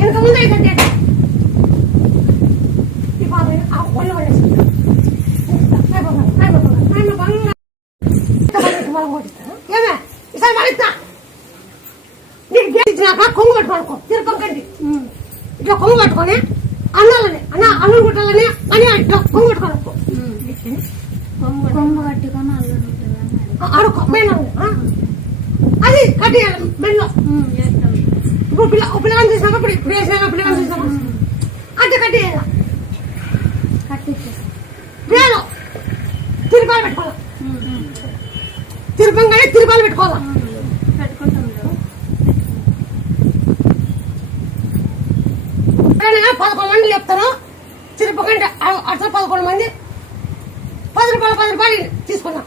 వెనక ముందు అయితే ఏమే ఈసారి మళ్ళీ నీకు గెలిచినాక కొంగు పట్టుకోనుకో తిరుపతి ఇట్లా కొంగు పట్టుకొని అన్నాలని అన్నం కుట్టాలని అని ఇట్లా కొంగు పట్టుకోనుకో కొంగు కట్టుకొని ఆడుకో మెయిన్ అది కట్టేయాలి మెయిన్లో ఇప్పుడు పిల్లగాని చూసినాక ఇప్పుడు వేసినాక పిల్లగాని చూసినాక అంటే కట్టేయాల వేలో తిరుపాలు పెట్టుకోవాలి తిరుపంగానే తిరుపాలు పెట్టుకోవాలి పెట్టుకుంటాం 11 మంది చెప్తారు తిరుపకంటే అసలు 11 మంది 10 రూపాయలు తీసుకున్నాం